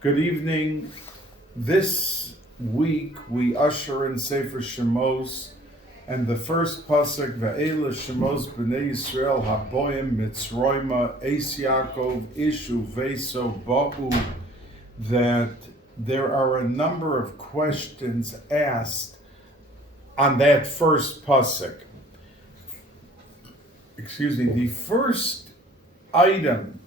Good evening. This week we usher in Sefer Shemos, and the first pasuk, Ve'ela Shemos b'nei Yisrael haboim mitzroima Bais Yaakov ishu veso ba'u, that there are a number of questions asked on that first pasuk. The first item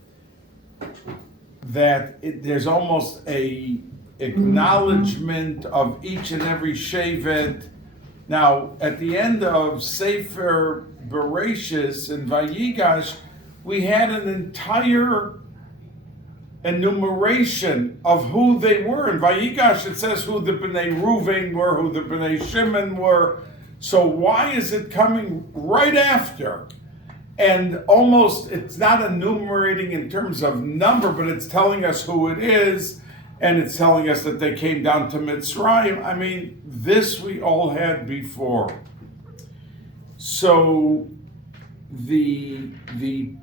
that there's almost a acknowledgement of each and every shevet. Now, at the end of Sefer Bereshis and Vayigash, we had an entire enumeration of who they were. In Vayigash, it says who the Bnei Reuven were, who the Bnei Shimon were. So why is it coming right after? And almost, it's not enumerating in terms of number, but it's telling us who it is, and it's telling us that they came down to Mitzrayim. I mean, this we all had before. So the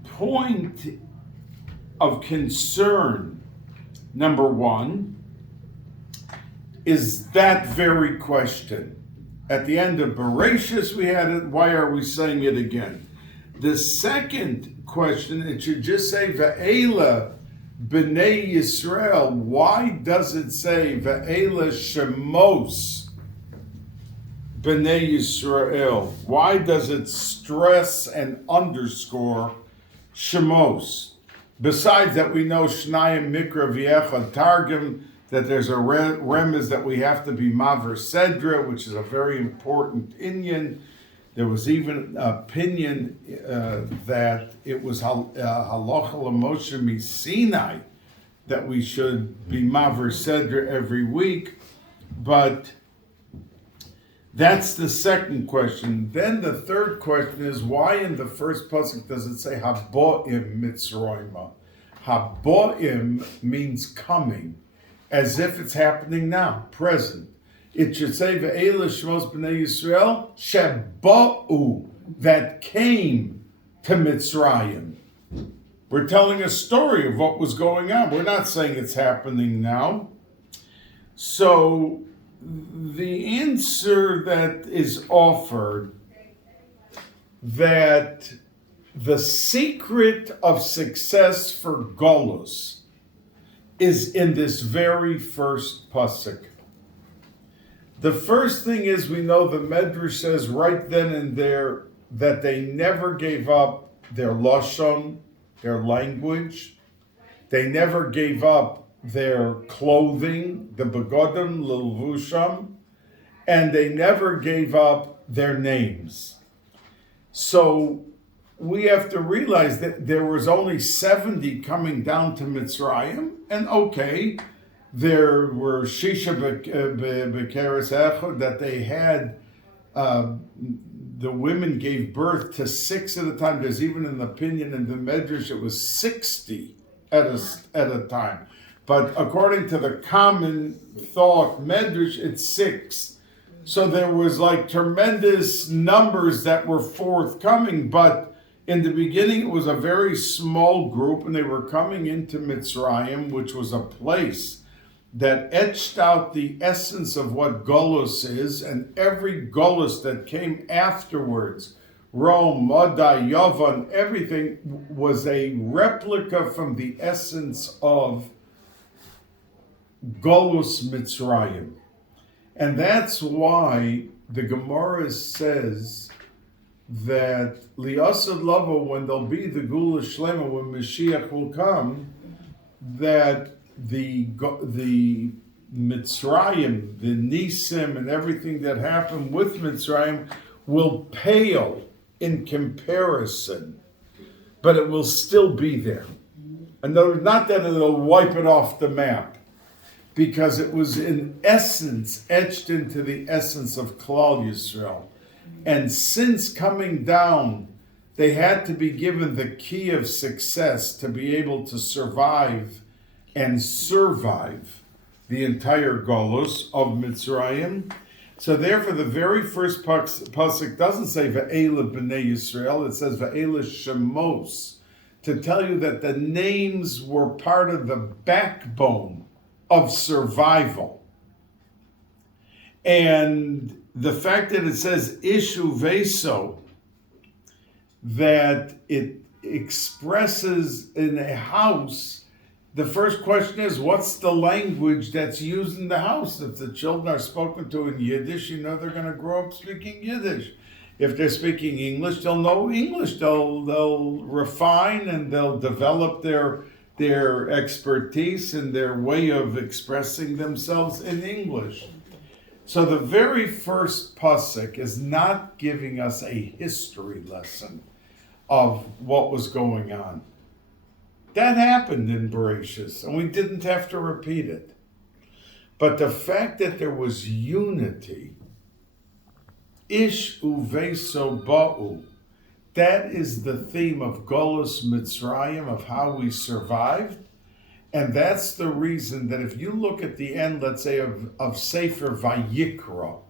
point of concern, number one, is that very question. At the end of Bereshis we had it, why are we saying it again? The second question, it should just say Ve'ela b'nei Yisrael. Why does it say Ve'ela Shemos b'nei Yisrael? Why does it stress and underscore Shemos? Besides that, we know Shnayim Mikra V'Echad Targum, that there's a remez that we have to be Maver Sedra, which is a very important inyan. There was even an opinion that it was halacha l'Moshe Sinai that we should be Maver Sedra every week, but that's the second question. Then the third question is, why in the first pasuk does it say Haboim Mitzroima? Haboim means coming, as if it's happening now, present. It should say Ve'ela Shemos b'nei Yisrael Sheba'u, that came to Mitzrayim. We're telling a story of what was going on. We're not saying it's happening now. So the answer that is offered, that the secret of success for Golus is in this very first pasuk. The first thing is, we know the Medrash says right then and there that they never gave up their lashon, their language. They never gave up their clothing, the begodim, l'levusham, and they never gave up their names. So we have to realize that there was only 70 coming down to Mitzrayim, and okay, there were Shisha Bekeres Echad, that they had, the women gave birth to 6 at a time. There's even an opinion in the Medrash it was 60 at a time. But according to the common thought Medrash, it's 6. So there was like tremendous numbers that were forthcoming, but in the beginning it was a very small group, and they were coming into Mitzrayim, which was a place that etched out the essence of what Golus is, and every Golus that came afterwards, Rome, Madai, Yavan, everything was a replica from the essence of Golus Mitzrayim. And that's why the Gemara says that Liasad Lava, when there'll be the Gula Shlema, when Mashiach will come, that the Mitzrayim, the Nisim, and everything that happened with Mitzrayim will pale in comparison, but it will still be there. And not that it'll wipe it off the map, because it was in essence etched into the essence of Klal Yisrael. And since coming down, they had to be given the key of success to be able to survive the entire Golus of Mitzrayim. So therefore, the very first pasuk doesn't say Ve'ela b'nei Yisrael, it says Ve'ela Shemos, to tell you that the names were part of the backbone of survival. And the fact that it says ishu veso, that it expresses in a house, the first question is, what's the language that's used in the house? If the children are spoken to in Yiddish, you know they're going to grow up speaking Yiddish. If they're speaking English, they'll know English. They'll refine and they'll develop their expertise and their way of expressing themselves in English. So the very first pasuk is not giving us a history lesson of what was going on. That happened in Bereshis, and we didn't have to repeat it. But the fact that there was unity, ish uveso ba'u, that is the theme of Golus Mitzrayim, of how we survived. And that's the reason that if you look at the end, let's say, of Sefer Vayikra,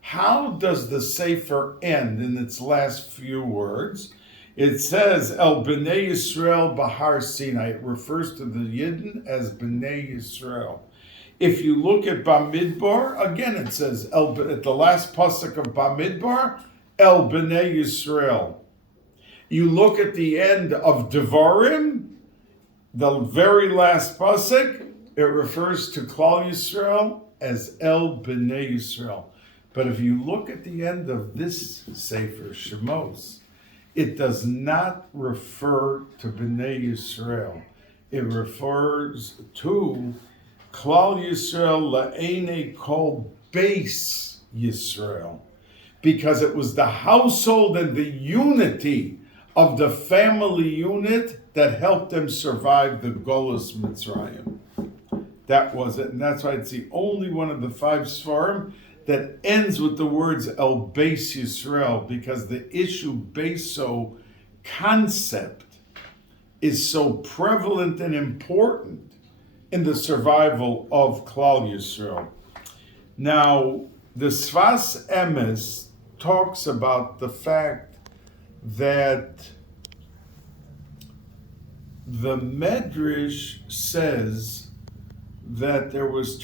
how does the Sefer end in its last few words? It says, El B'nai Yisrael Bahar Sinai. It refers to the Yidden as B'nai Yisrael. If you look at Bamidbar, again it says, at the last pasuk of Bamidbar, El B'nai Yisrael. You look at the end of Devarim, the very last pasuk, it refers to Klal Yisrael as El B'nai Yisrael. But if you look at the end of this Sefer, Shemos, it does not refer to B'nai Yisrael. It refers to Klal Yisrael La'ene Kol Bais Yisrael, because it was the household and the unity of the family unit that helped them survive the Golus Mitzrayim. That was it, and that's why it's the only one of the 5 Sfarim that ends with the words El Bais Yisrael, because the issue Beiso concept is so prevalent and important in the survival of Klal Yisrael. Now, the Sfas Emes talks about the fact that the Medrash says that there was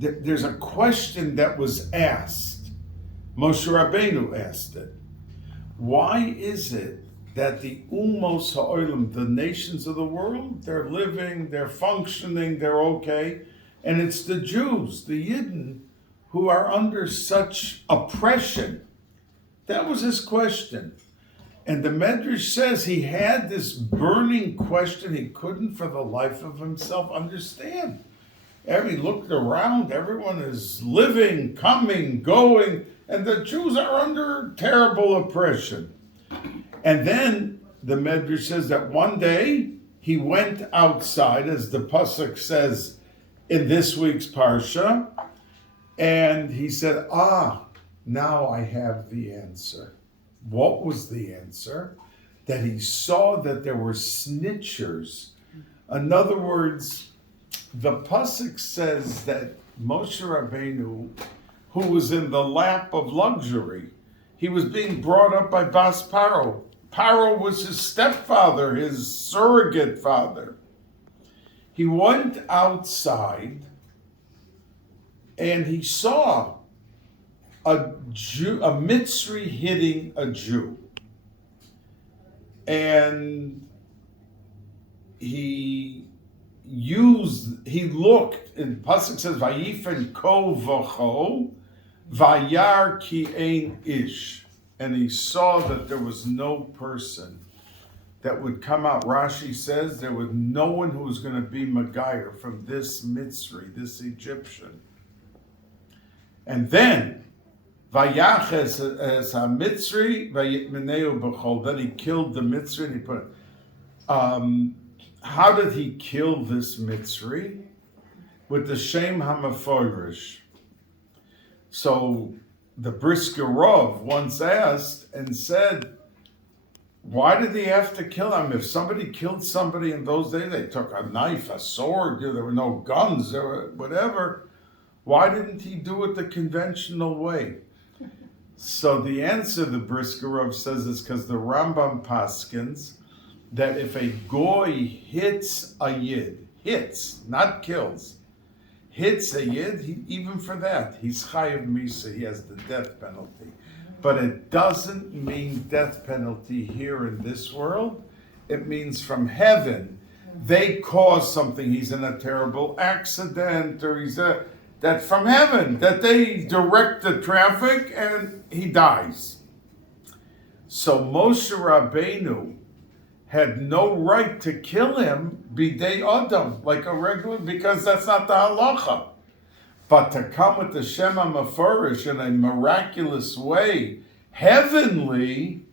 there's a question that was asked. Moshe Rabbeinu asked it. Why is it that the Umos Ha'olam, the nations of the world, they're living, they're functioning, they're okay, and it's the Jews, the Yidden, who are under such oppression? That was his question. And the Medrash says he had this burning question he couldn't for the life of himself understand. He looked around, everyone is living, coming, going, and the Jews are under terrible oppression. And then the Medrash says that one day he went outside, as the Pasuk says in this week's Parsha, and he said, now I have the answer. What was the answer? That he saw that there were snitchers. In other words, the Pasuk says that Moshe Rabbeinu, who was in the lap of luxury, he was being brought up by Bas Paro. Paro was his stepfather, his surrogate father. He went outside and he saw a Mitzri hitting a Jew. And he looked, and Pasuk says, Vayifen ko v'cho, vayar ki ein ish. And he saw that there was no person that would come out. Rashi says there was no one who was going to be Megayer from this Mitzri, this Egyptian. And then, Vayaches es ha-Mitzri, vayitmeneu b'chol. Then he killed the Mitzri and he put it. How did he kill this Mitzri? With the Shem HaMephorish. So the Brisker Rov once asked and said, why did he have to kill him? If somebody killed somebody in those days, they took a knife, a sword, there were no guns, there were whatever. Why didn't he do it the conventional way? So the answer, the Brisker Rov says, is because the Rambam paskins that if a goy hits a yid, hits, not kills, hits a yid, even for that, he's chayav misa, he has the death penalty. But it doesn't mean death penalty here in this world. It means from heaven, they cause something, he's in a terrible accident, or that from heaven, that they direct the traffic and he dies. So Moshe Rabbeinu had no right to kill him bidei Adam, like a regular, because that's not the halacha. But to come with the Shema Meforish in a miraculous way, heavenly,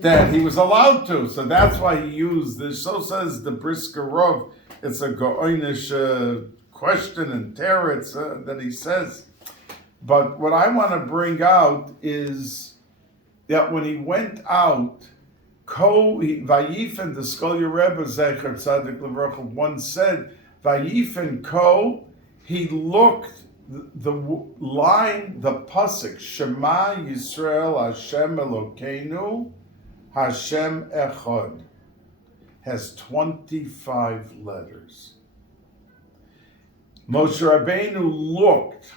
that he was allowed to. So that's why he used this. So says the Brisker Rov. It's a Goinish question and teretz that he says. But what I want to bring out is that when he went out, Vayifen, the Scholar Rebbe Zecher Tzadik Levracha once said, Vayifen Ko, he looked, the line, the pasuk, Shema Yisrael Hashem Elokeinu, Hashem Echad, has 25 letters. Moshe Rabbeinu looked,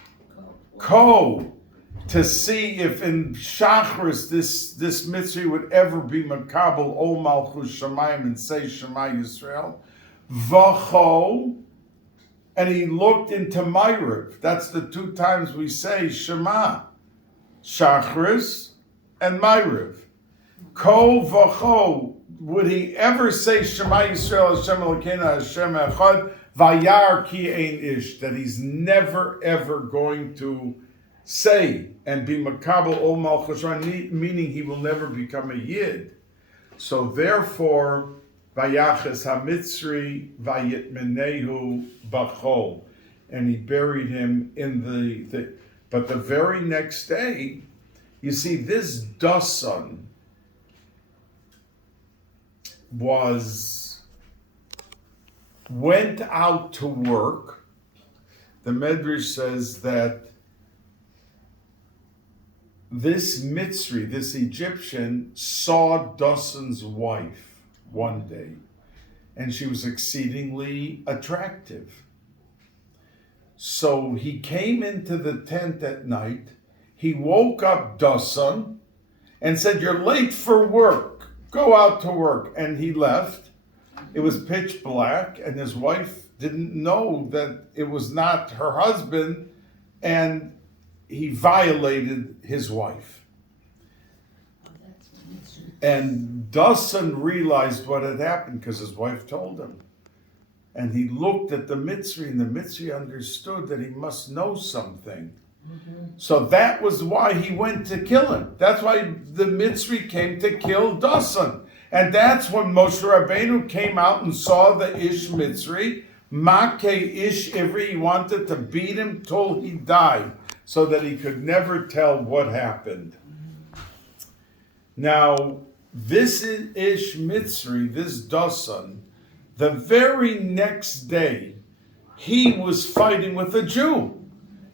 to see if in Shachris this mitzvah would ever be makabel O Malchus Shamayim and say Shema Yisrael. Vacho, and he looked into myriad. That's the two times we say Shema, Shachris and myriad. Ko vacho, would he ever say Shema Yisrael Hashem Elokeinu Hashem Echad Vayar ki ein ish, that he's never ever going to say and be makabel ol malchus, meaning he will never become a yid. So therefore, vayaches hamitzri vayitmenehu bachol, and he buried him in the. But the very next day, you see, this Dasan went out to work. The Medrash says that this Mitzri, this Egyptian, saw Dasan's wife one day, and she was exceedingly attractive. So he came into the tent at night, he woke up Dasan and said, "You're late for work, go out to work." And he left. It was pitch black, and his wife didn't know that it was not her husband, and he violated his wife. And Dasan realized what had happened because his wife told him. And he looked at the Mitzri, and the Mitzri understood that he must know something. So that was why he went to kill him. That's why the Mitzri came to kill Dasan. And that's when Moshe Rabbeinu came out and saw the Ish Mitzri, Make Ish Ivri. He wanted to beat him till he died, so that he could never tell what happened. Now, this Ish Mitzri, this Dasan, the very next day, he was fighting with a Jew.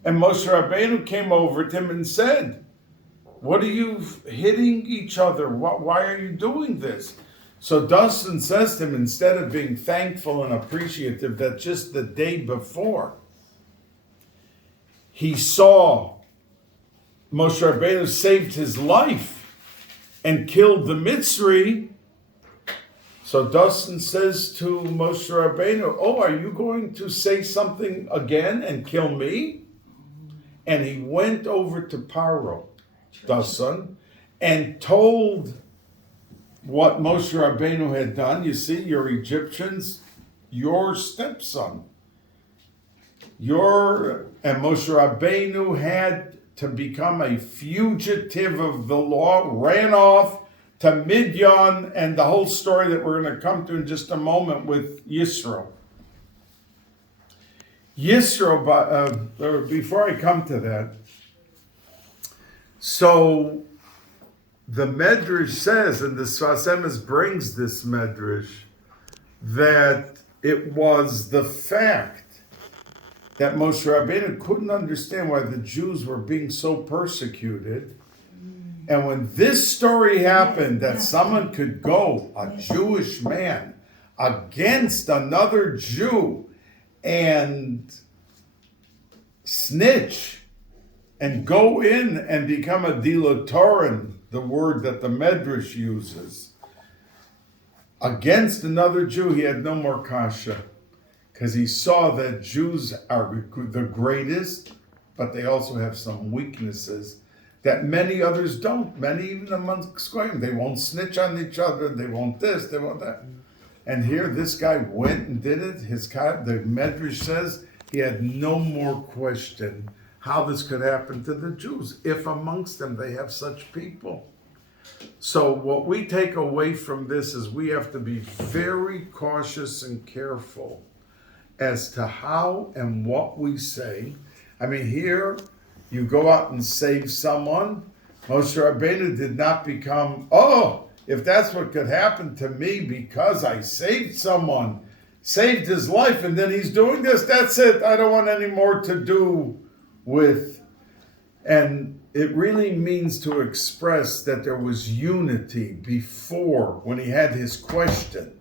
And Moshe Rabbeinu came over to him and said, "What are you hitting each other? Why are you doing this?" So Dasan says to him, instead of being thankful and appreciative that just the day before, he saw Moshe Rabbeinu saved his life and killed the Mitzri. So Dasan says to Moshe Rabbeinu, "Oh, are you going to say something again and kill me?" And he went over to Paro, Dasan, and told what Moshe Rabbeinu had done. You see, you're Egyptians, your stepson. And Moshe Rabbeinu had to become a fugitive of the law, ran off to Midian, and the whole story that we're going to come to in just a moment with Yisrael. Before I come to that, so the Medrash says, and the Sfas Emes brings this Medrash, that it was the fact that Moshe Rabbeinu couldn't understand why the Jews were being so persecuted, And when this story happened, that someone could go, a Jewish man, against another Jew and snitch and go in and become a dilatorin, the word that the Medrash uses, against another Jew, he had no more kasha, because he saw that Jews are the greatest, but they also have some weaknesses that many others don't. Many, even amongst Goyim, they won't snitch on each other, they won't this, they won't that. And here, this guy went and did it. The Medrash says he had no more question how this could happen to the Jews, if amongst them they have such people. So what we take away from this is we have to be very cautious and careful as to how and what we say. I mean, here, you go out and save someone. Moshe Rabbeinu did not become, if that's what could happen to me because I saved someone, saved his life, and then he's doing this, that's it. I don't want any more to do with. And it really means to express that there was unity before, when he had his question.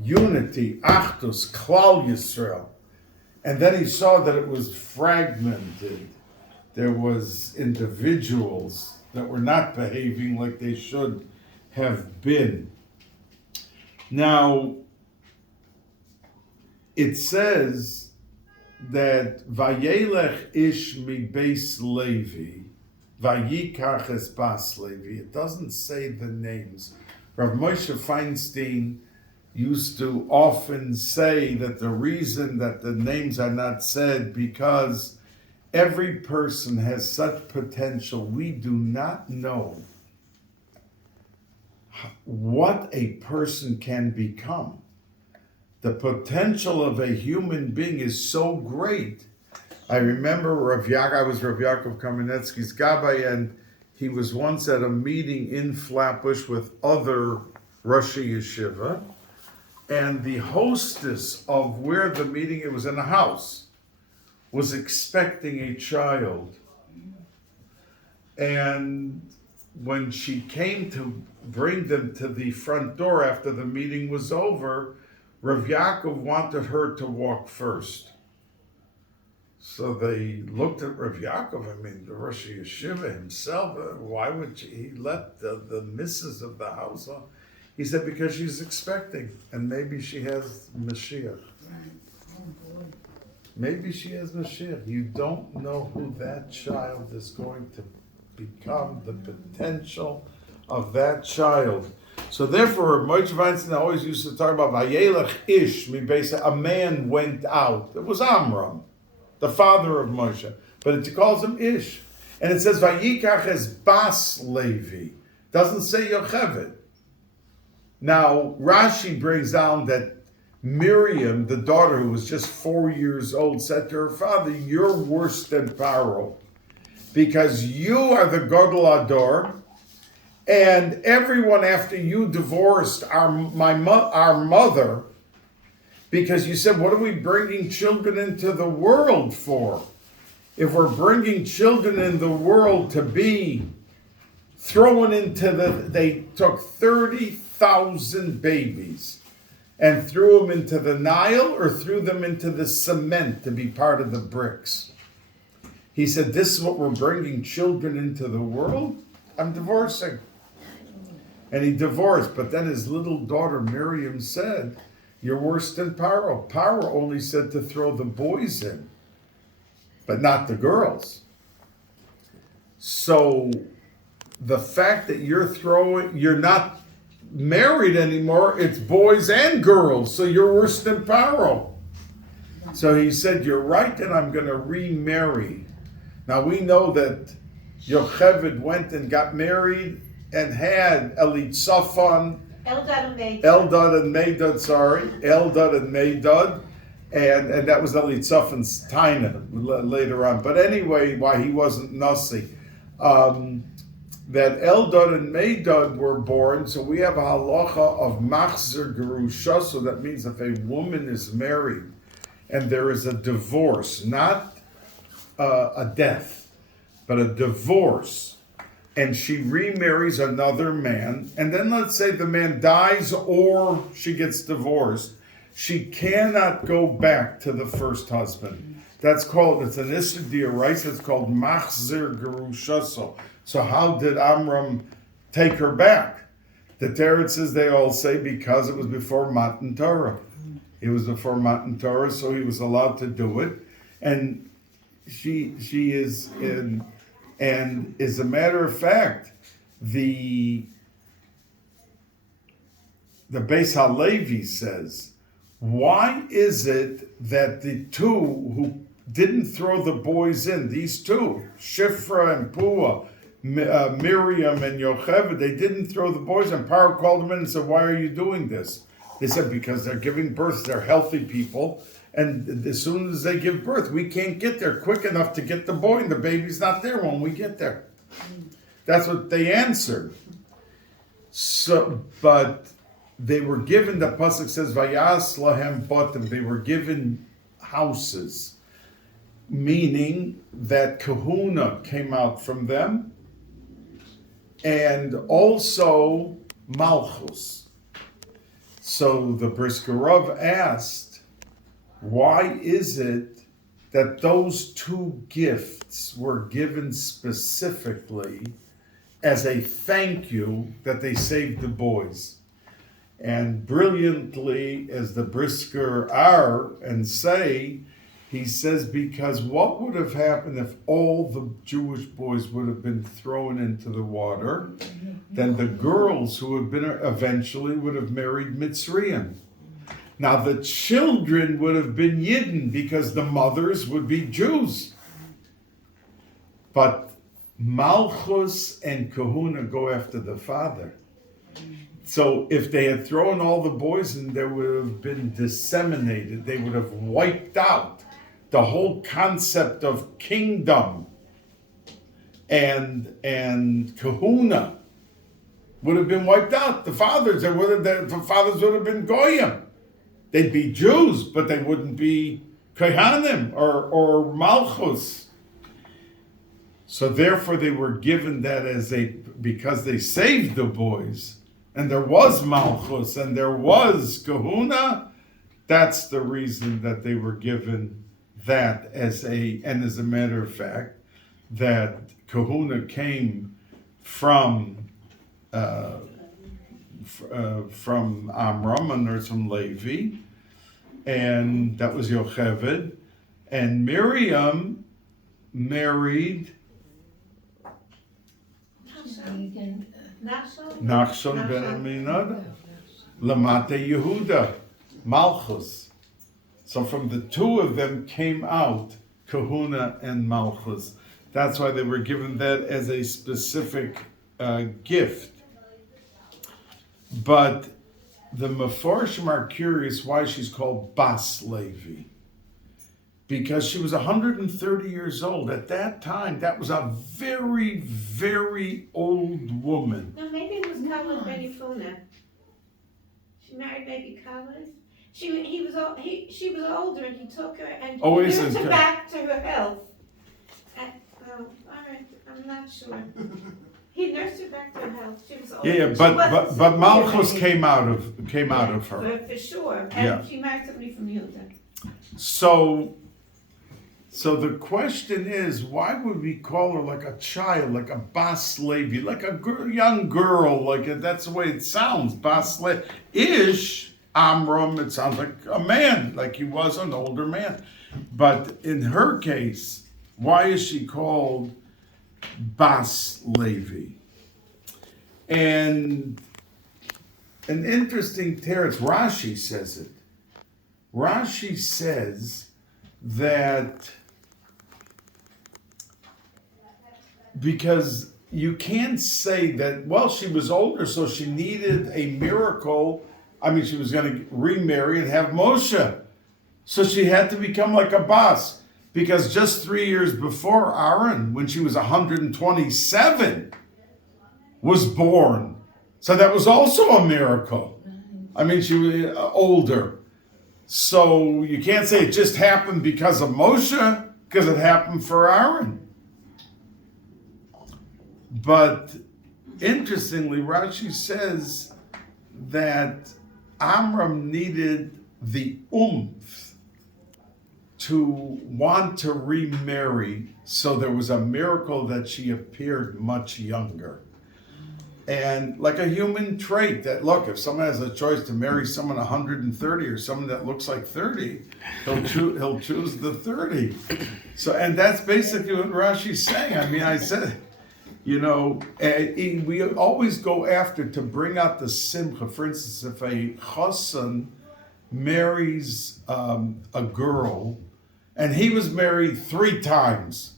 Unity, Achdus, Klal Yisrael. And then he saw that it was fragmented. There was individuals that were not behaving like they should have been. Now, it says that Vayelech ish mi Bais Levi, Vayikach es Bas Levi. It doesn't say the names. Rav Moshe Feinstein used to often say that the reason that the names are not said because every person has such potential. We do not know what a person can become. The potential of a human being is so great. I remember I was Rabbi Yaakov Kamenetsky's Gabbai, and he was once at a meeting in Flatbush with other Roshei Yeshiva, and the hostess of where the meeting, it was in a house, was expecting a child. And when she came to bring them to the front door after the meeting was over, Rav Yaakov wanted her to walk first. So they looked at Rav Yaakov, the Roshei Yeshiva himself, why would he let the missus of the house on? He said, because she's expecting, and maybe she has Mashiach. Maybe she has Mashiach. You don't know who that child is going to become, the potential of that child. So therefore, Moshe Feinstein always used to talk about Vayelech ish mi Beis. A man went out. It was Amram, the father of Moshe, but it calls him Ish, and it says Vayikach es Bas Levi. Doesn't say Yocheved. Now Rashi brings down that Miriam, the daughter who was just 4 years old, said to her father, "You're worse than Paro, because you are the Gadol Ador, and everyone after you divorced our mother, because you said, what are we bringing children into the world for? If we're bringing children in the world to be thrown into they took 30,000 babies and threw them into the Nile or threw them into the cement to be part of the bricks. He said, this is what we're bringing children into the world? I'm divorcing." And he divorced, but then his little daughter Miriam said, "You're worse than Paro. Paro only said to throw the boys in, but not the girls. So the fact that you're not married anymore, it's boys and girls, so you're worse than Paro." So he said, "You're right, and I'm going to remarry." Now we know that Yocheved went and got married and had Elitzaphan, Eldad and Medad, and that was Elitzaphan's taina later on. But anyway, why he wasn't Nasi. That Eldad and Medad were born, so we have a halacha of machzer gerusha, so that means if a woman is married and there is a divorce, not a death, but a divorce, and she remarries another man, and then let's say the man dies or she gets divorced, she cannot go back to the first husband. That's called, it's an Issa D'Oraisa, it's called Machzir Gerushaso. So how did Amram take her back? The Teretzes, they all say because it was before Matan Torah. It was before Matan Torah, so he was allowed to do it. And she is in, and as a matter of fact, the Beis HaLevi says, why is it that the two who didn't throw the boys in, these two, Shifra and Pua, Miriam and Yocheved, they didn't throw the boys in. Paro called them in and said, why are you doing this? They said, because they're giving birth, they're healthy people, and as soon as they give birth, we can't get there quick enough to get the boy, and the baby's not there when we get there. That's what they answered. So, but they were given, the pasuk says, Vayas lahem batim, they were given houses, meaning that kahuna came out from them, and also malchus. So the Brisker Rav asked, why is it that those two gifts were given specifically as a thank you that they saved the boys? And brilliantly, as the Brisker are and say, he says, because what would have happened if all the Jewish boys would have been thrown into the water? Then the girls who have been eventually would have married Mitzrayim. Now the children would have been Yidden because the mothers would be Jews. But Malchus and Kahuna go after the father. So if they had thrown all the boys in, they would have been disseminated. They would have wiped out the whole concept of kingdom and kahuna would have been wiped out. The fathers would have been goyim. They'd be Jews, but they wouldn't be kohanim or malchus. So therefore, they were given that as because they saved the boys, and there was malchus and there was kahuna. That's the reason that they were given that and as a matter of fact, that kahuna came from Amram and there's from Levi, and that was Yocheved, and Miriam married Nachshon ben Aminadab, Lamate Yehuda, Malchus. So from the two of them came out Kahuna and Malchus. That's why they were given that as a specific gift. But the Mefarshim are curious why she's called Bas Levi. Because she was 130 years old. At that time, that was a very, very old woman. No, maybe it was Kala Benifuna. She married maybe Kala's. She was older, and he took her and nursed her back to her health. All right, I'm not sure. He nursed her back to her health. She was older. Yeah, but Malchus came out of her. For sure. And she married somebody from Yehuda. So the question is, why would we call her like a child, like a Bas Levi, like a young girl? That's the way it sounds, Bas Levi. Ish Amram, it sounds like a man, like he was an older man. But in her case, why is she called Bas Levi? And an interesting teretz, Rashi says it. Rashi says that because you can't say that, well, she was older, so she needed a miracle. I mean, she was going to remarry and have Moshe. So she had to become like a boss. Because just 3 years before, Aaron, when she was 127, was born. So that was also a miracle. I mean, she was older. So you can't say it just happened because of Moshe, because it happened for Aaron. But interestingly, Rashi says that Amram needed the oomph to want to remarry, so there was a miracle that she appeared much younger. And like a human trait that, look, if someone has a choice to marry someone 130 or someone that looks like 30, he'll choose the 30. So, and that's basically what Rashi's saying. I mean, I said, we always go after to bring out the simcha. For instance, if a chassan marries a girl, and he was married 3 times,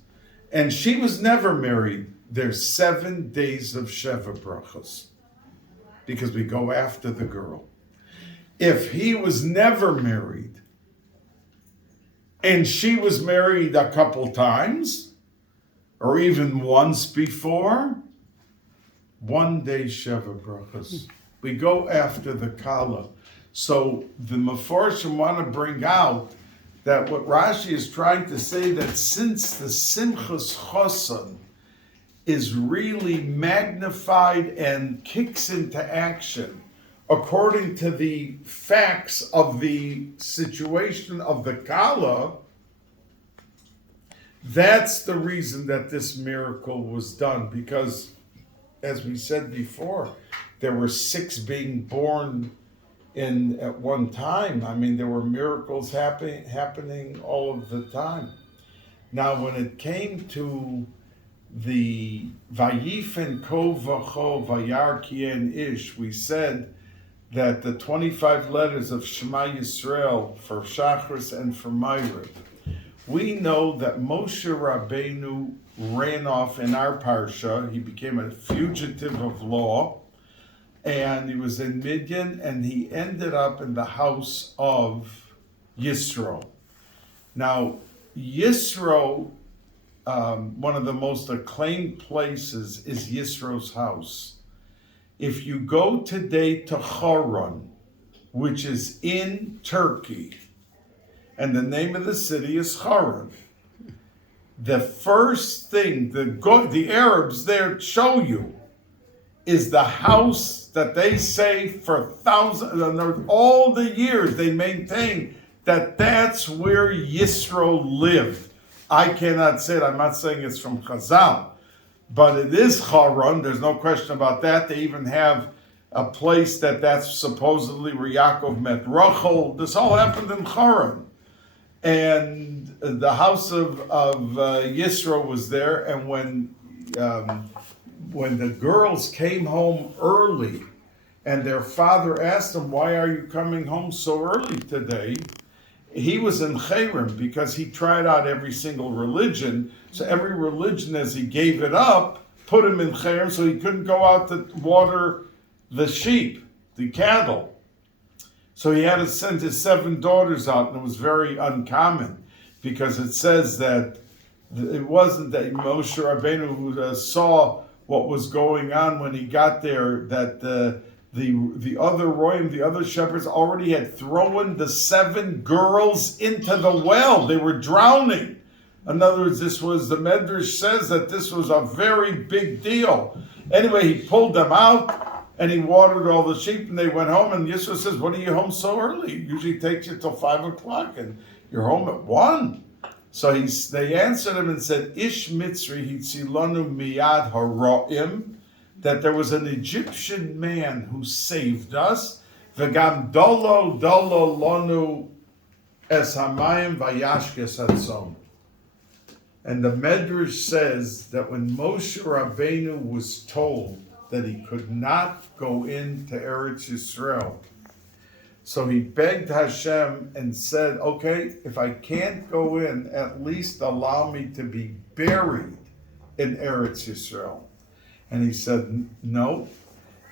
and she was never married, there's 7 days of Sheva brachas, because we go after the girl. If he was never married, and she was married a couple times, or even once before, 1 day Sheva brachas. We go after the kala. So the Mefarshim want to bring out that what Rashi is trying to say, that since the Simchas Chosan is really magnified and kicks into action according to the facts of the situation of the Kala, that's the reason that this miracle was done. Because, as we said before, there were 6 being born at one time. I mean, there were miracles happening all of the time. Now, when it came to the Vayifen Ko Vacho Vayar Kien Ish, we said that the 25 letters of Shema Yisrael for Shachris and for myriad, we know that Moshe Rabbeinu ran off in our Parsha. He became a fugitive of law, and he was in Midian, and he ended up in the house of Yisro. Now, Yisro, one of the most acclaimed places is Yisro's house. If you go today to Haran, which is in Turkey, and the name of the city is Haran, the first thing the Arabs there show you is the house that they say for thousands, all the years they maintain that that's where Yisro lived. I cannot say it, I'm not saying it's from Chazal, but it is Haran, there's no question about that. They even have a place that's supposedly where Yaakov met Rachel. This all happened in Haran. And the house of Yisro was there, and when the girls came home early, and their father asked them, "Why are you coming home so early today?" He was in Cherem because he tried out every single religion. So every religion, as he gave it up, put him in Cherem, so he couldn't go out to water the sheep, the cattle. So he had to send his 7 daughters out, and it was very uncommon, because it says that it wasn't that Moshe Rabbeinu saw what was going on when he got there, that the other royim, the other shepherds, already had thrown the 7 girls into the well. They were drowning. In other words, the Medrash says that this was a very big deal. Anyway, he pulled them out, and he watered all the sheep, and they went home. And Yisro says, "What are you home so early? It usually takes you till 5 o'clock, and you're home at 1. So they answered him and said, "Ish Mitzri hitzilanu miyad haroim," that there was an Egyptian man who saved us. V'gam dolo lanu es hamayim vayashkes hatzon. And the Medrash says that when Moshe Rabbeinu was told that he could not go into Eretz Yisrael, so he begged Hashem and said, "Okay, if I can't go in, at least allow me to be buried in Eretz Yisrael." And he said, "No,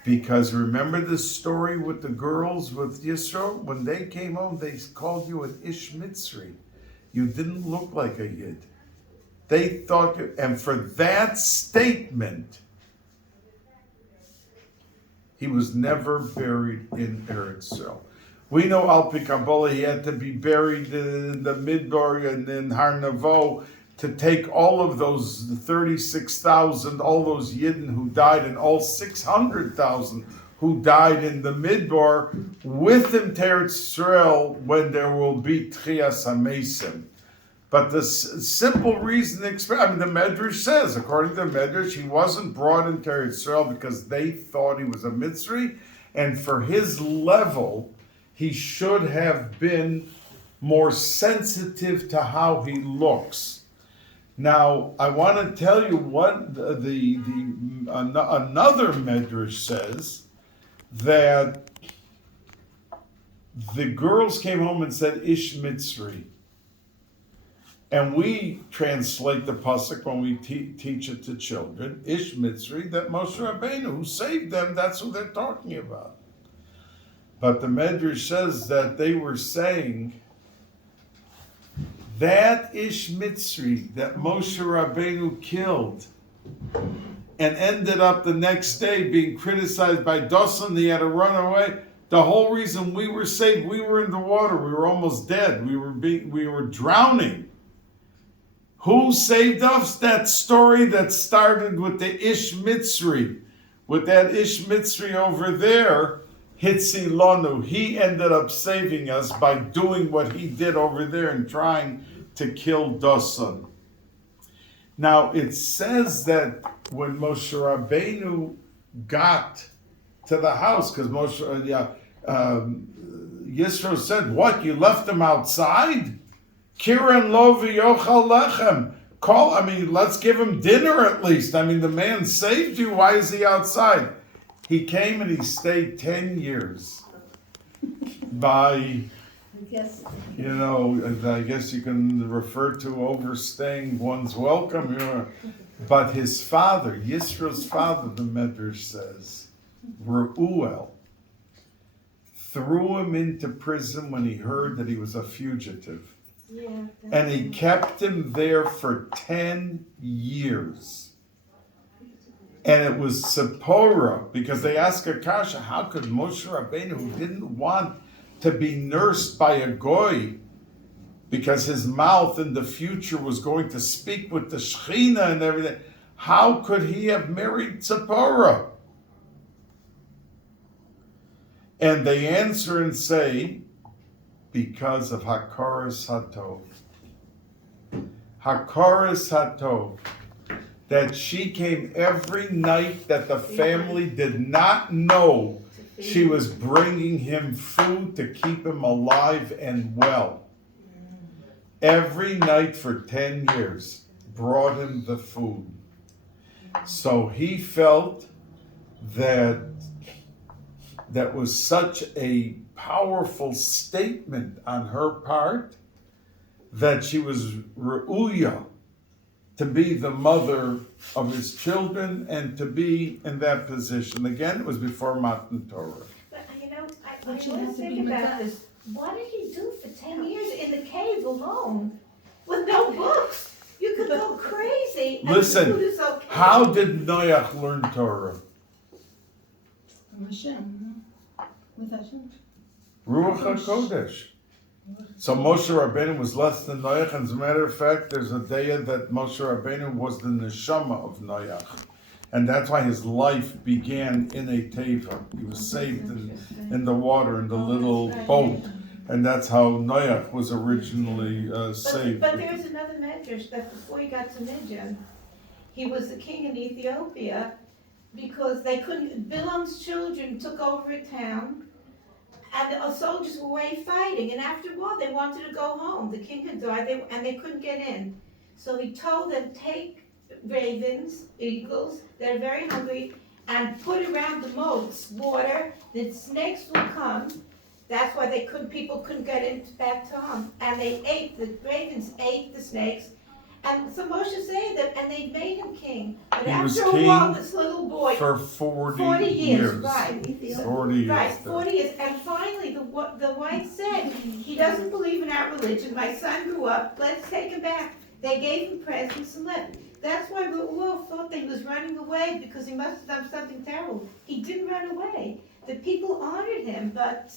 because remember this story with the girls with Yisro? When they came home, they called you an Ish Mitzri. You didn't look like a Yid. They thought, and for that statement, he was never buried in Eretz Yisrael." We know Al Pi Kabbalah, he had to be buried in the Midbar and in Har Nevo, to take all of those 36,000, all those Yidden who died, and all 600,000 who died in the Midbar with him to Eretz Yisrael when there will be Tchias HaMesim. But the simple reason, the Medrash says, according to the Medrash, he wasn't brought into Eretz Yisrael because they thought he was a Mitzri, and for his level, he should have been more sensitive to how he looks. Now, I want to tell you what another Medrash says, that the girls came home and said, Ish Mitzri. And we translate the pasuk when we teach it to children, Ish Mitzri, that Moshe Rabbeinu, who saved them, that's who they're talking about. But the Medrash says that they were saying, that Ish Mitzri that Moshe Rabbeinu killed and ended up the next day being criticized by Dosan, he had to run away. The whole reason we were saved, we were in the water, we were almost dead, we were drowning. Who saved us? That story that started with the Ish Mitzri, with that Ish Mitzri over there, Hitzi Lonu. He ended up saving us by doing what he did over there and trying to kill Dosan. Now it says that when Moshe Rabbeinu got to the house, because Yisro said, "What? You left him outside? Kiran lo v'yochal lechem. Let's give him dinner at least. The man saved you. Why is he outside?" He came and he stayed 10 years. I guess you can refer to overstaying one's welcome. But his father, Yisro's father, the Medrash says, Reuel, threw him into prison when he heard that he was a fugitive. Yeah, and he kept him there for 10 years. And it was Sephora, because they asked Akasha, how could Moshe Rabbeinu, who didn't want to be nursed by a goy, because his mouth in the future was going to speak with the Shechina and everything, how could he have married Sephora? And they answer and say, because of Hakaras Hatov. Hakaras Hatov. That she came every night that the family did not know she was bringing him food to keep him alive and well. Every night for 10 years brought him the food. So he felt that was such a powerful statement on her part that she was Reuya to be the mother of his children and to be in that position. Again, it was before Matan Torah. But I want to think about this. What did he do for 10 years in the cave alone with no books? You could go crazy. Listen, and is okay. How did Noach learn Torah? From Hashem. With Hashem. Ruach HaKodesh. So Moshe Rabbeinu was less than Noach, and as a matter of fact, there's a day that Moshe Rabbeinu was the neshama of Noach. And that's why his life began in a teva. He was saved in the water, in the little boat. And that's how Noach was originally saved. But there's another medrash that before he got to Midian, he was the king in Ethiopia because Bilam's children took over a town. And the soldiers were away fighting, and after a while they wanted to go home. The king had died, and they couldn't get in. So he told them, take ravens, eagles, that are very hungry, and put around the moats water, the snakes will come. That's why people couldn't get back to home. And the ravens ate the snakes. And so Moshe saved them, and they made him king. But he after a while, this little boy for 40 years, right? 40 years. Right, 40 years. And finally, the wife said, he doesn't believe in our religion. My son grew up. Let's take him back. They gave him presents and left. That's why Reuel thought that he was running away, because he must have done something terrible. He didn't run away. The people honored him, but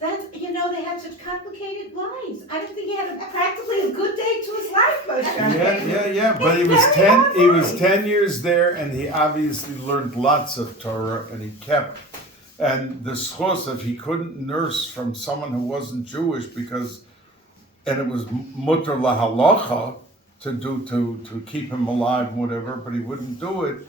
they had such complicated lives. I don't think he had practically a good day to his life. kosher. But he was 10. He was 10 years there, and he obviously learned lots of Torah, and he kept. And the schos, if he couldn't nurse from someone who wasn't Jewish, and it was mutter lahalacha to keep him alive and whatever, but he wouldn't do it.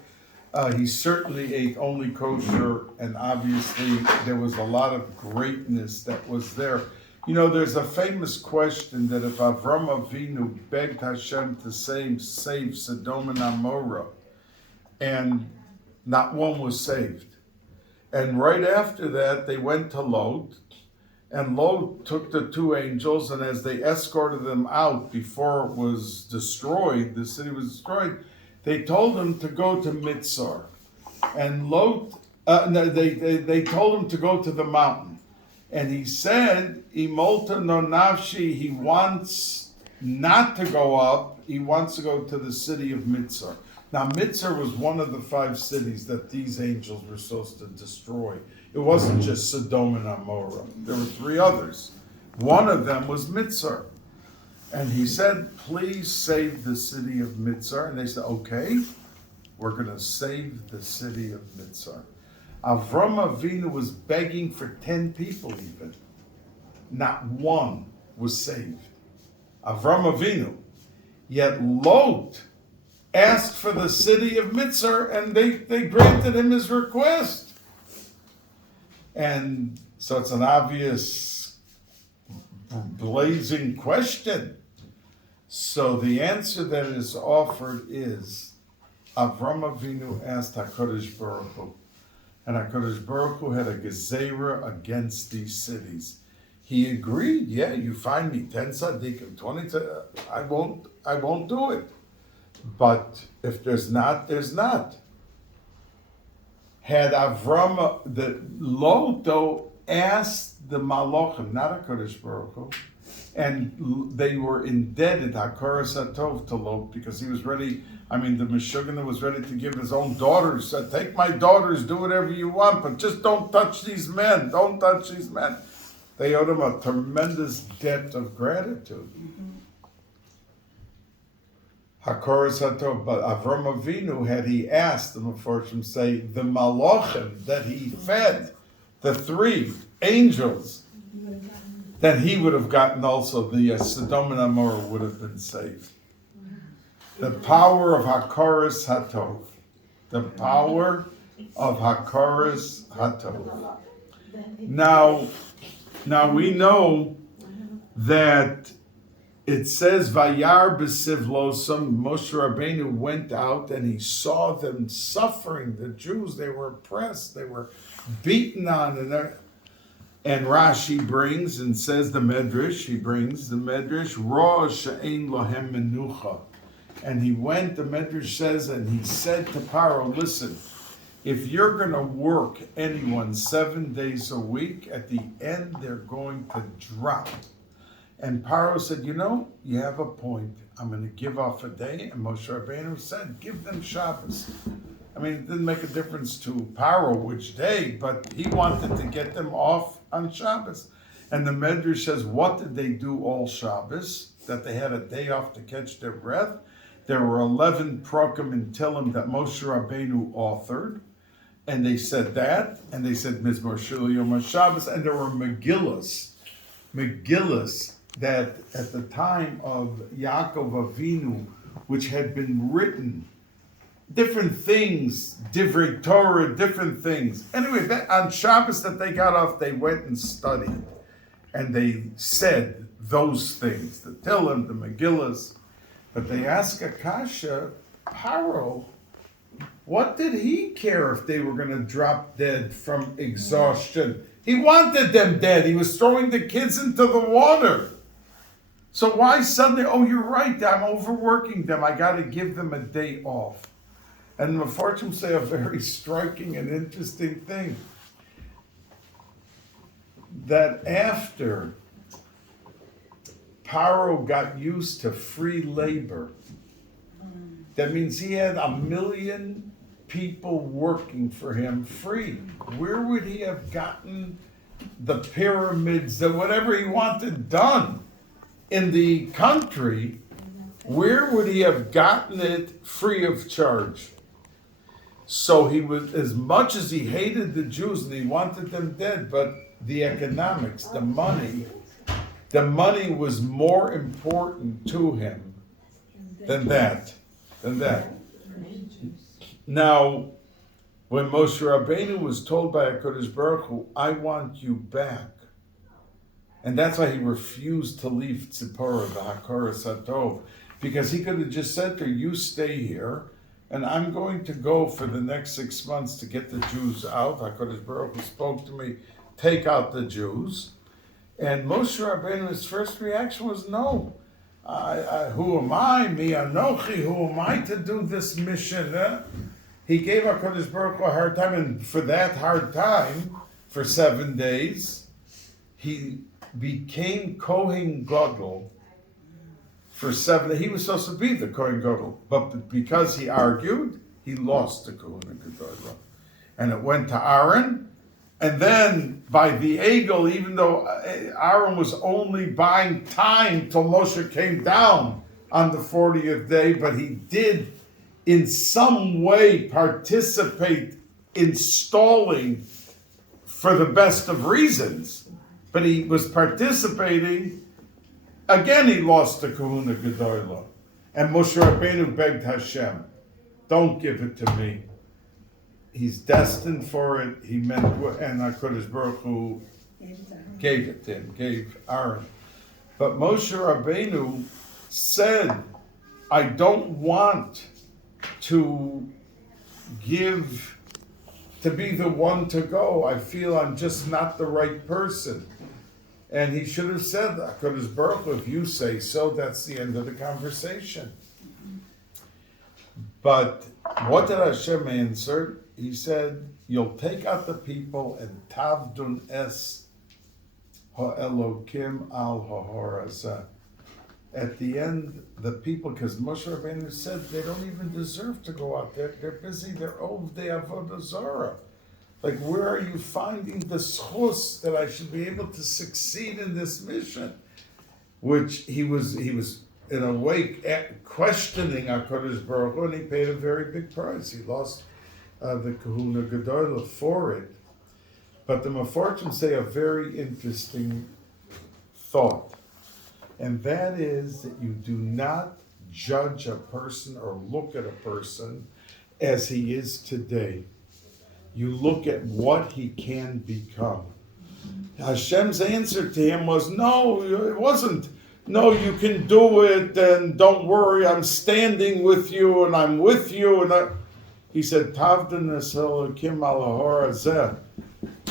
He certainly ate only kosher, and obviously there was a lot of greatness that was there. You know, there's a famous question that if Avram Avinu begged Hashem to save Sodom and Amorah, and not one was saved. And right after that, they went to Lot, and Lot took the two angels, and as they escorted them out before it was destroyed, the city was destroyed, they told him to go to Mitzar. And Lot, they told him to go to the mountain. And he said, Imolta no nafshi, he wants not to go up, he wants to go to the city of Mitzar. Now, Mitzar was one of the 5 cities that these angels were supposed to destroy. It wasn't just Sodom and Amorah. There were 3 others. One of them was Mitzar. And he said, please save the city of Mitzar. And they said, okay, we're going to save the city of Mitzar. Avram Avinu was begging for 10 people even. Not one was saved. Avram Avinu. Yet Lot asked for the city of Mitzar, and they granted him his request. And so it's an obvious, blazing question. So the answer that is offered is, Avram Avinu asked HaKadosh Baruch Hu, and HaKadosh Baruch Hu had a gezerah against these cities. He agreed, yeah, you find me 10 tzaddikim, 20 I won't do it. But if there's not, there's not. Had Avram, the Lot though, asked the Malachim, not HaKadosh Baruch Hu, and they were indebted, HaKoras HaTov, to Lot, because he was ready, the Meshuggah was ready to give his own daughters, said, take my daughters, do whatever you want, but just don't touch these men, don't touch these men. They owed him a tremendous debt of gratitude. HaKoras HaTov, but Avram Avinu, had he asked, the Meforshim say, the Malachim that he fed, the 3 angels, then he would have gotten also the Sodom and Amorah would have been saved. The power of HaKoras HaTov. The power of HaKoras HaTov. Now we know that it says, Vayar b'sivlosam, Moshe Rabbeinu went out and he saw them suffering. The Jews, they were oppressed, they were beaten on. And Rashi brings and says the Medrash, Ra she'ein lohem menucha. And he went, the Medrash says, and he said to Paro, listen, if you're going to work anyone 7 days a week, at the end they're going to drop. And Paro said, you have a point. I'm going to give off a day. And Moshe Rabbeinu said, give them Shabbos. It didn't make a difference to Paro which day, but he wanted to get them off on Shabbos. And the Medrash says, what did they do all Shabbos? That they had a day off to catch their breath. There were 11 Prokim and Tillim that Moshe Rabbeinu authored. And they said that, and they said Mizmor Shel Yom Shabbos, and there were Megillas that at the time of Yaakov Avinu, which had been written, different things, Divrei Torah, different things. Anyway, on Shabbos that they got off, they went and studied, and they said those things, the Tillim, the Megillas. But they asked Akasha, Paro, what did he care if they were going to drop dead from exhaustion? He wanted them dead. He was throwing the kids into the water. So why suddenly, you're right, I'm overworking them. I got to give them a day off. And the Meforshim say a very striking and interesting thing. That after Paro got used to free labor, that means he had 1 million people working for him free. Where would he have gotten the pyramids, the whatever he wanted done in the country? Where would he have gotten it free of charge? So he was, as much as he hated the Jews and he wanted them dead, but the economics, the money was more important to him than that. Now, when Moshe Rabbeinu was told by HaKadosh Baruch Hu, I want you back, and that's why he refused to leave Tzipora, the Hakara Satov, because he could have just said to her, you stay here, and I'm going to go for the next 6 months to get the Jews out. HaKadosh Baruch Hu spoke to me, take out the Jews. And Moshe Rabbeinu's first reaction was, no. Who am I? Mi Anochi, who am I to do this mission? He gave HaKadosh Baruch Hu a hard time, and for that hard time, for 7 days, he became Kohen Gadol. For 7 days, he was supposed to be the Kohen Gadol, but because he argued, he lost the Kohen Gadol. And it went to Aaron, and then by the Egel, even though Aaron was only buying time till Moshe came down on the 40th day, but he did in some way participate in stalling for the best of reasons, but he was participating. Again, he lost the Kahuna Gedolah. And Moshe Rabbeinu begged Hashem, don't give it to me. He's destined for it. He meant, and HaKadosh Baruch Hu gave it to him, gave Aaron. But Moshe Rabbeinu said, I don't want to be the one to go. I feel I'm just not the right person. And he should have said that, HaKadosh Baruch Hu, if you say so, that's the end of the conversation. But what did Hashem answer? He said, you'll take out the people and tavdun es ha'elokim al ha'horazah. At the end, the people, because Moshe Rabbeinu said they don't even deserve to go out there. They're busy, they're ovdei avodah zarah. Like, where are you finding the schus that I should be able to succeed in this mission? Which he was in a way questioning HaKadosh Baruch Hu, and he paid a very big price. He lost the Kahuna Gedolah for it. But the Mefarshim say a very interesting thought, and that is that you do not judge a person or look at a person as he is today. You look at what he can become. Hashem's answer to him was, no, it wasn't. No, you can do it, and don't worry, I'm standing with you, and I'm with you. And he said, Tavdan Elokim al ha'horazeh.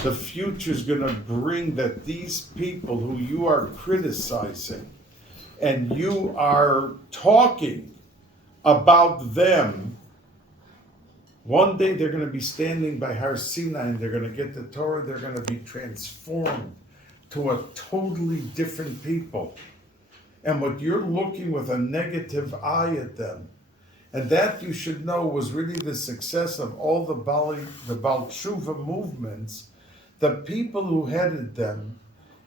The future's going to bring that these people who you are criticizing, and you are talking about them, one day they're going to be standing by Har Sinai and they're going to get the Torah, they're going to be transformed to a totally different people. And what you're looking with a negative eye at them, and that you should know was really the success of all the Baal Tshuva movements, the people who headed them.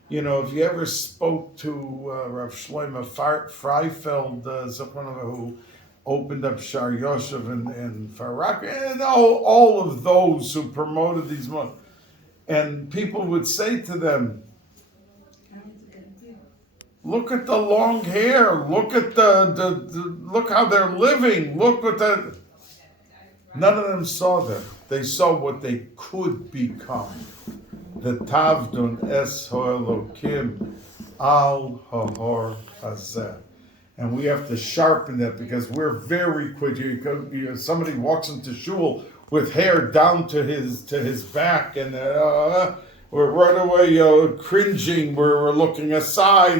You know, if you ever spoke to Rav Shlomo Freifeld, who opened up Shar Yoshev and Farak, and all of those who promoted these movements, and people would say to them, look at the long hair, look at the look how they're living, look at that. None of them saw that. They saw what they could become. The Tavdun es ha'elokim al ha'hor hazeh. And we have to sharpen that because we're very quick. Somebody walks into shul with hair down to his back, and we're right away cringing. We're looking aside,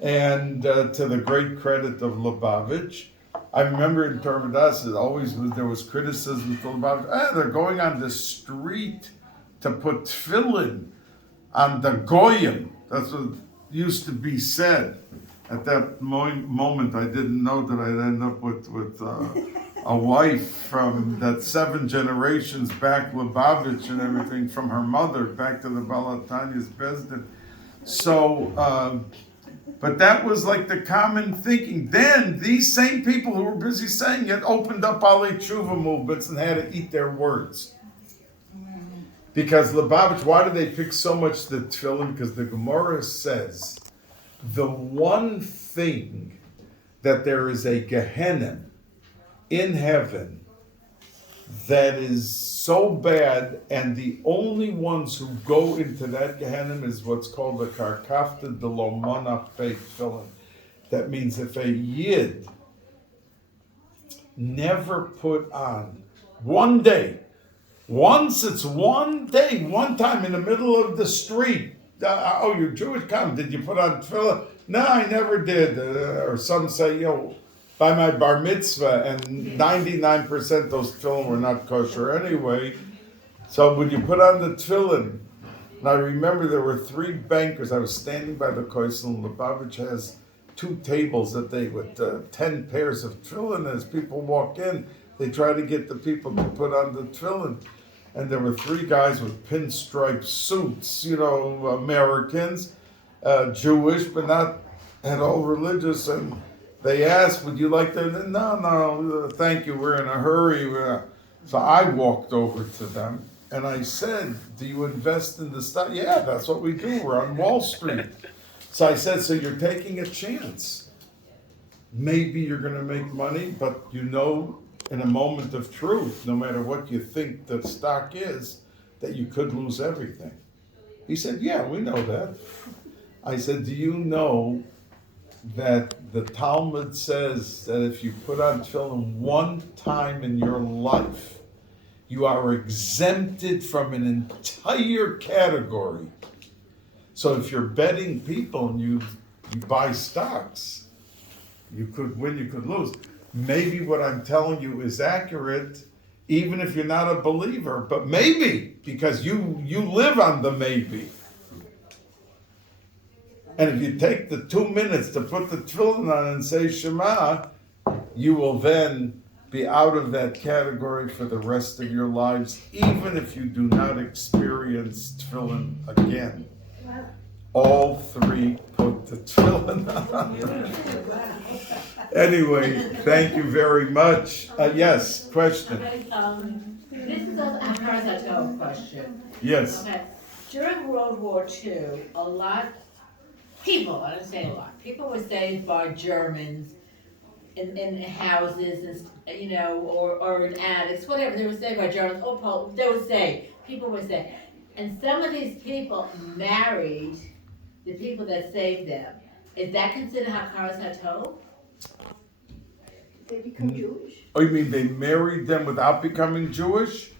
and to the great credit of Lubavitch, I remember in Torah there was criticism to Lubavitch. They're going on the street to put tefillin on the goyim. That's what used to be said. At that moment, I didn't know that I'd end up with a wife from that 7 generations back, Lubavitch and everything, from her mother back to the Balatanyas Bezdin. So But that was like the common thinking. Then these same people who were busy saying it opened up Alei Tshuva movements and had to eat their words. Because Lubavitch, why do they pick so much the tefillin? Because the Gemara says the one thing that there is a Gehenna in heaven that is so bad, and the only ones who go into that Gehenna is what's called the Karkafta de Lomana Pei Tefillin. That means if a Yid never put on one day, once it's one day, one time in the middle of the street, oh, you're Jewish, come, did you put on tefillin? No, I never did. Or some say, by my bar mitzvah, and 99% those tefillin were not kosher anyway. So when you put on the tefillin, and I remember there were 3 bankers. I was standing by the koisel, and Lubavitch has 2 tables that they, with 10 pairs of tefillin. As people walk in, they try to get the people to put on the tefillin. And there were 3 guys with pinstripe suits, Americans, Jewish, but not at all religious. And they asked, would you like to? No, thank you, we're in a hurry. So I walked over to them and I said, do you invest in the stock? Yeah, that's what we do. We're on Wall Street. So I said, so you're taking a chance. Maybe you're going to make money, but in a moment of truth, no matter what you think the stock is, that you could lose everything. He said, yeah, we know that. I said, do you know that the Talmud says that if you put on tefillin one time in your life, you are exempted from an entire category. So if you're betting people and you buy stocks, you could win, you could lose. Maybe what I'm telling you is accurate, even if you're not a believer, but maybe, because you live on the maybe. And if you take the 2 minutes to put the tefillin on and say Shema, you will then be out of that category for the rest of your lives, even if you do not experience tefillin again. Wow. All 3 put the tefillin on. Anyway, thank you very much. Yes, question. This is a Parshas question. Yes. Okay. During World War II, a lot people, I don't say a lot, people were saved by Germans in houses, and or in attics, whatever. They were saved by Germans. They were saved. People were saved, and some of these people married the people that saved them. Is that considered hakaras hatov? They become Jewish. Oh, you mean they married them without becoming Jewish?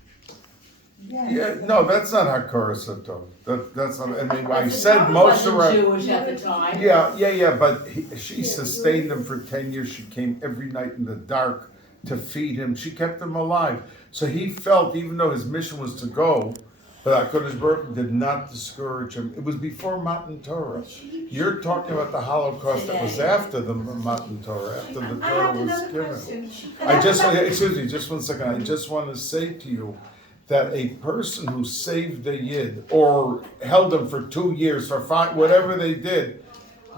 Yeah, no, that's not hakaras hatov. That's not. I mean, I said most of her Jewish at the time. Yeah, but she sustained him for 10 years. She came every night in the dark to feed him. She kept him alive. So he felt, even though his mission was to go, but HaKadosh Baruch Hu did not discourage him. It was before Matan Torah. You're talking about the Holocaust that was after the Matan Torah, after the Torah was given. Excuse me, just 1 second. I just want to say to you that a person who saved a Yid or held him for 2 years, for 5, whatever they did,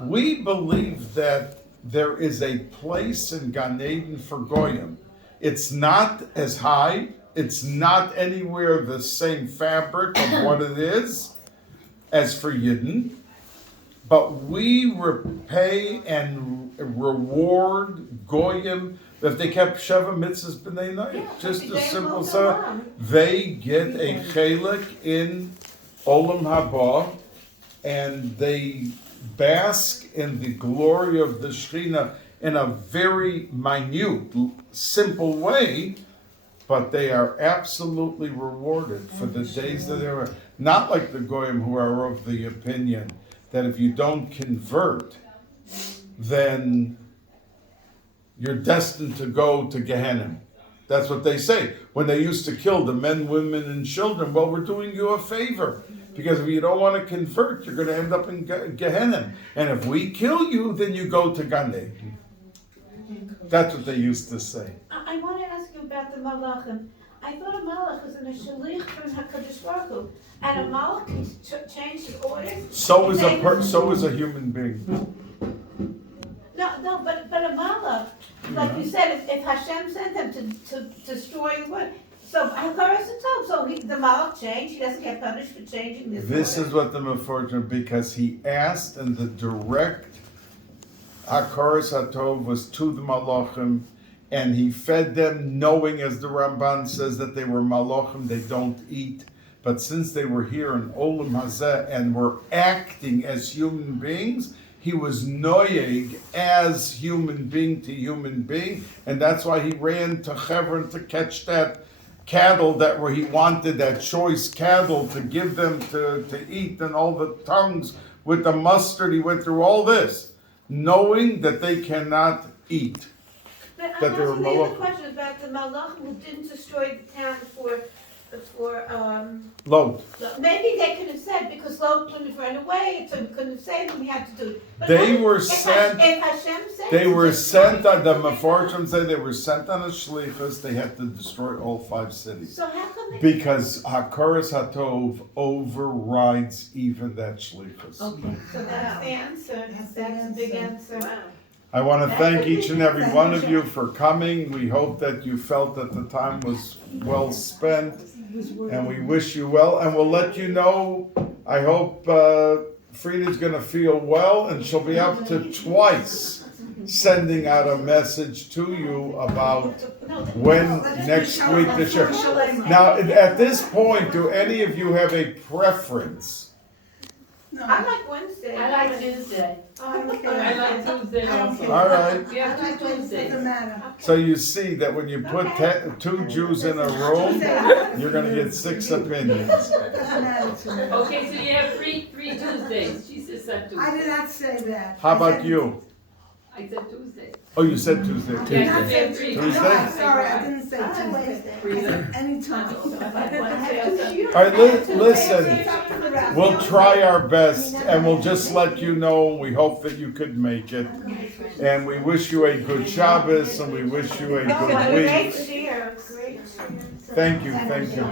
we believe that there is a place in Gan Eden for Goyim. It's not as high. It's not anywhere the same fabric of what it is as for Yidden, but we repay and reward Goyim if they kept Sheva Mitzvahs B'nai Noach. Just a simple so they get a chelik in Olam Haba, and they bask in the glory of the Shekhinah in a very minute, simple way. But they are absolutely rewarded for the days that they were. Not like the Goyim who are of the opinion that if you don't convert, then you're destined to go to Gehenna. That's what they say. When they used to kill the men, women, and children, well, we're doing you a favor. Because if you don't want to convert, you're going to end up in Gehenna. And if we kill you, then you go to Gan Eden. That's what they used to say. I want to ask you about the Malachim. I thought a Malach was in a Shalich from HaKadosh Baruch Hu, and a Malach can change the orders. So is a human being. but a malach, like you said, if Hashem sent them to destroy the wood, so Hakaras Hatov, so the malach changed, he doesn't get punished for changing this. This is what the Meforshim, because he asked, and the direct Hakaras Hatov was to the malachim, and he fed them, knowing, as the Ramban says, that they were malachim, they don't eat. But since they were here in Olam Hazeh and were acting as human beings, he was noyeg as human being to human being, and that's why he ran to Hebron to catch that cattle that were he wanted, that choice cattle, to give them to eat, and all the tongues with the mustard. He went through all this, knowing that they cannot eat. But That I'm they were asking the other malachim. question about the malachim who didn't destroy the town for Lot. maybe they could have said, because Lot couldn't have run away, so we couldn't have said them, we had to do it. But They if were If sent. Hashem said. They to were destroy sent on the them, Meforshim say they were sent on a shlichus. They had to destroy all 5 cities. So how come they? Because Hakaras Hatov overrides even that shlichus. Okay, so that's the answer, That's the that's a big answer. answer. I want to That's thank a each big and every answer. one of you for coming. We hope that you felt that the time was well spent, and we wish you well. And we'll let you know. I hope Frida's going to feel well, and she'll be up to twice sending out a message to you about when next week the show. Now, at this point, do any of you have a preference? No. I like Wednesday. I like Tuesday. I don't care. I like Tuesday I don't also. care. All right. We have I like two Wednesday, Tuesdays. doesn't matter. So you see that when you put 2 Jews in a room, you're going to get 6 opinions. Doesn't matter to me. Okay, so you have three Tuesdays. She says that Tuesday. I did not say that. How I about said- you? I said Tuesday. Oh, you said Tuesday. I did Yeah, not we say have three. Tuesday. No, Tuesday? I'm sorry, I didn't say I like Tuesday. Wednesday. I said anytime. All right, listen. We'll try our best, and we'll just let you know. We hope that you could make it, and we wish you a good Shabbos, and we wish you a Oh, good great week. cheer, great cheer. Thank you, thank you.